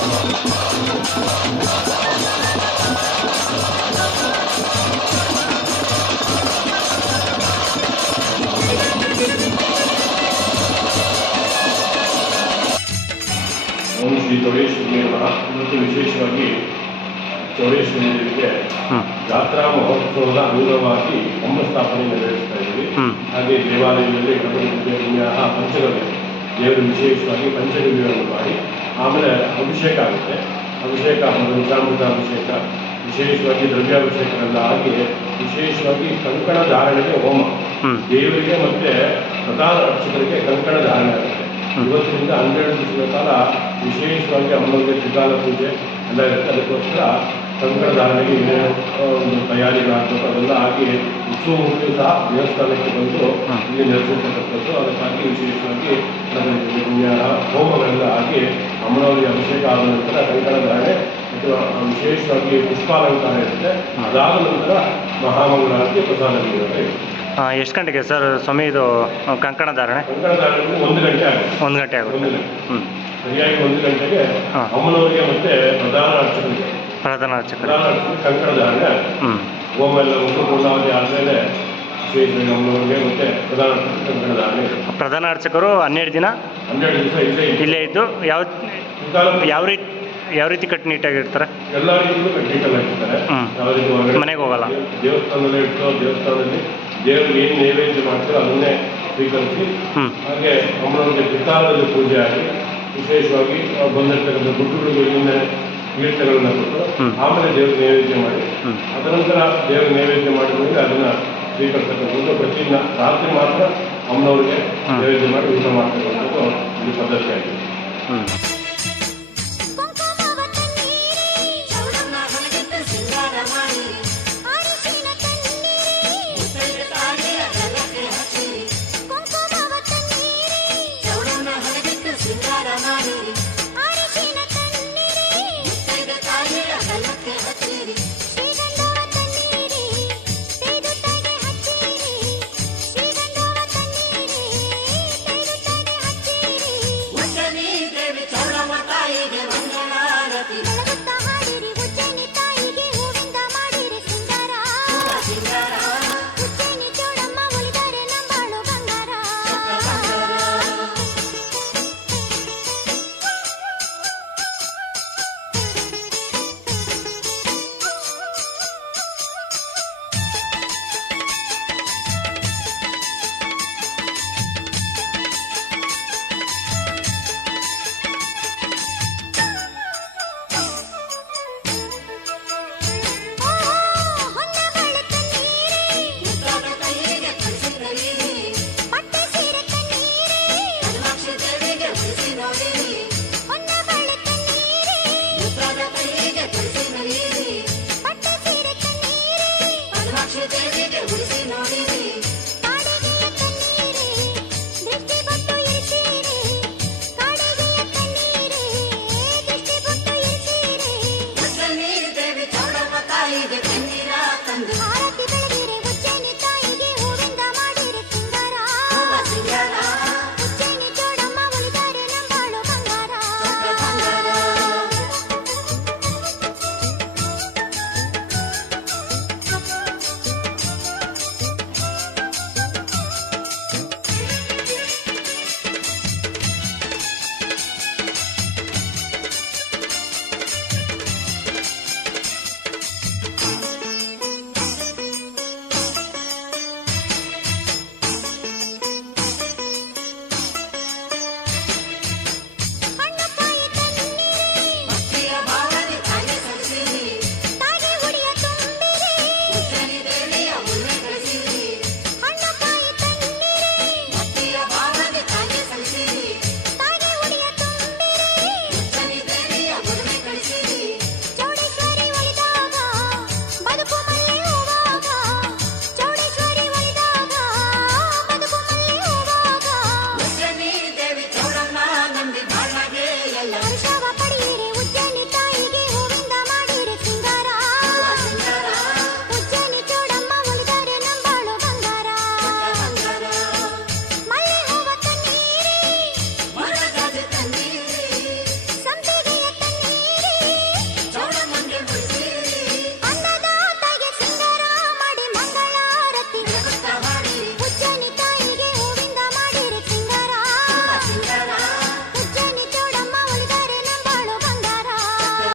ಓಂ ಶ್ರೀ ಚೌಡೇಶ್ವರಿ ನಮಃ. ಇವತ್ತು ವಿಶೇಷವಾಗಿ ಚೌಡೇಶ್ವರಿ ದೇವಿಗೆ ಜಾತ್ರಾ ಮಹೋತ್ಸವದ ಅಂಗವಾಗಿ ಹೊಂಬ ಸ್ಥಾಪನೆ ನೆರವೇರಿಸ್ತಾ ಇದ್ದೀವಿ. ಹಾಗೆ ದೇವಾಲಯದಲ್ಲಿ ಗಣಪತಿ ಪೂಜೆ ಪುಣ್ಯಾಹ ಪಂಚಗವ್ಯ ದೇವರು ವಿಶೇಷವಾಗಿ ಪಂಚಗವ್ಯವನ್ನು ಮಾಡಿ ಆಮೇಲೆ ಅಭಿಷೇಕ ಆಗುತ್ತೆ. ಅಭಿಷೇಕ ಪಂಚಾಮೃತ ಅಭಿಷೇಕ, ವಿಶೇಷವಾಗಿ ದ್ರವ್ಯಾಭಿಷೇಕಗಳೆಲ್ಲ ಆಗಿ ವಿಶೇಷವಾಗಿ ಕಂಕಣ ಧಾರಣೆಗೆ ಹೋಮ, ದೇವರಿಗೆ ಮತ್ತೆ ಪ್ರಧಾನ ಅರ್ಚಕರಿಗೆ ಕಂಕಣ ಧಾರಣೆ ಆಗುತ್ತೆ. ಇವತ್ತಿನಿಂದ 12 ದಿವಸಗಳ ಕಾಲ ವಿಶೇಷವಾಗಿ ಅಮ್ಮನಿಗೆ ತ್ರಿಕಾಲ ಪೂಜೆ ಎಲ್ಲ ಇರುತ್ತೆ. ಅದಕ್ಕೋಸ್ಕರ ಕಂಕಣ ಧಾರಣೆಗೆ ಏನೇನು ಒಂದು ತಯಾರಿಗಳಾಗಬೇಕು ಅದೆಲ್ಲ ಆಗಿ ಉತ್ಸವ ಮುಗಿದು ಸಹ ದೇವಸ್ಥಾನಕ್ಕೆ ಬಂದು ಇಲ್ಲಿ ನೆಲೆಸಿರ್ತಕ್ಕಂಥದ್ದು. ಅದಕ್ಕಾಗಿ ವಿಶೇಷವಾಗಿ ಪುಣ್ಯಾಹ ಹೋಮಗಳೆಲ್ಲ ಆಗಿ ಅಮ್ಮನವರಿಗೆ ಅಭಿಷೇಕ ಆದ ನಂತರ ಕಂಕಣ ಧಾರಣೆ ಮತ್ತು ವಿಶೇಷವಾಗಿ ಪುಷ್ಪಾಲಂಕಾರ ಇರುತ್ತೆ. ಅದಾದ ನಂತರ ಮಹಾಮಂಗಳಾರತಿ ಪ್ರಸಾದ ಇರುತ್ತೆ. ಎಷ್ಟು ಗಂಟೆಗೆ ಸರ್ ಸ್ವಾಮಿ ಇದು ಕಂಕಣ ಧಾರಣೆ? ಕಂಕಣ ಧಾರಣೆ 1 ಗಂಟೆ ಆಗುತ್ತೆ. 1 ಗಂಟೆ ಆಗುತ್ತೆ. ಸರಿಯಾಗಿ 1 ಗಂಟೆಗೆ ಅಮ್ಮನವರಿಗೆ ಮತ್ತೆ ಪ್ರಧಾನ ಅರ್ಚಕರಿಗೆ ಕಂಕಣ ಧಾರಣೆ ಹೋಮ ಎಲ್ಲ ಮುಗಿದು ಪೂರ್ಣಾವಧಿ ಆದಮೇಲೆ ವಿಶೇಷವಾಗಿ ಅಮ್ಮನವರಿಗೆ ಮತ್ತೆ ಪ್ರಧಾನ ಅರ್ಚಕರಿಗೆ ಕಂಕಣ ಧಾರಣೆ. ಪ್ರಧಾನ ಅರ್ಚಕರು 12 ದಿವಸ ಇಲ್ಲೇ ಇದ್ದು ಯಾವ ರೀತಿ ಕಟ್ಟುನಿಟ್ಟಾಗಿರ್ತಾರೆ? ಎಲ್ಲ ರೀತಿಯಲ್ಲೂ ಕಟ್ಟುನಿಟ್ಟಾಗಿರ್ತಾರೆ. ಯಾವ ರೀತಿ ಮನೆಗೆ ಹೋಗಲ್ಲ, ದೇವಸ್ಥಾನದಲ್ಲೇ ಇಟ್ಟು ದೇವಸ್ಥಾನದಲ್ಲಿ ದೇವರಿಗೆ ಏನು ನೈವೇದ್ಯ ಮಾಡ್ತಾರೋ ಅದನ್ನೇ ಸ್ವೀಕರಿಸಿ ಹಾಗೆ ಅಮ್ಮನವರಿಗೆ ತ್ರಿಕಾಲದಲ್ಲಿ ಪೂಜೆ ಆಗಿ ವಿಶೇಷವಾಗಿ ಬಂದಿರ್ತಕ್ಕಂಥ ಗುಟ್ಟುಗಳಿಗೆ ಇಲ್ಲಿಂದ ತೀರ್ಥಗಳನ್ನ ಕೊಟ್ಟು ಆಮೇಲೆ ದೇವ್ರಿಗೆ ನೈವೇದ್ಯ ಮಾಡಿ ಅದನಂತರ ದೇವ್ರಿಗೆ ನೈವೇದ್ಯ ಮಾಡಿದ್ರೆ ಅದನ್ನು ಸ್ವೀಕರಿಸ್ತಕ್ಕಂಥದ್ದು. ಪ್ರತಿದಿನ ರಾತ್ರಿ ಮಾತ್ರ ಅಮ್ಮನವರಿಗೆ ನೈವೇದ್ಯ ಮಾಡಿ ಊಟ ಮಾಡ್ತಕ್ಕಂಥದ್ದು ಇಲ್ಲಿ ಪದ್ಧತಿ ಆಗಿದೆ. ಸಿಂಗಾರ ಮಾಡಿ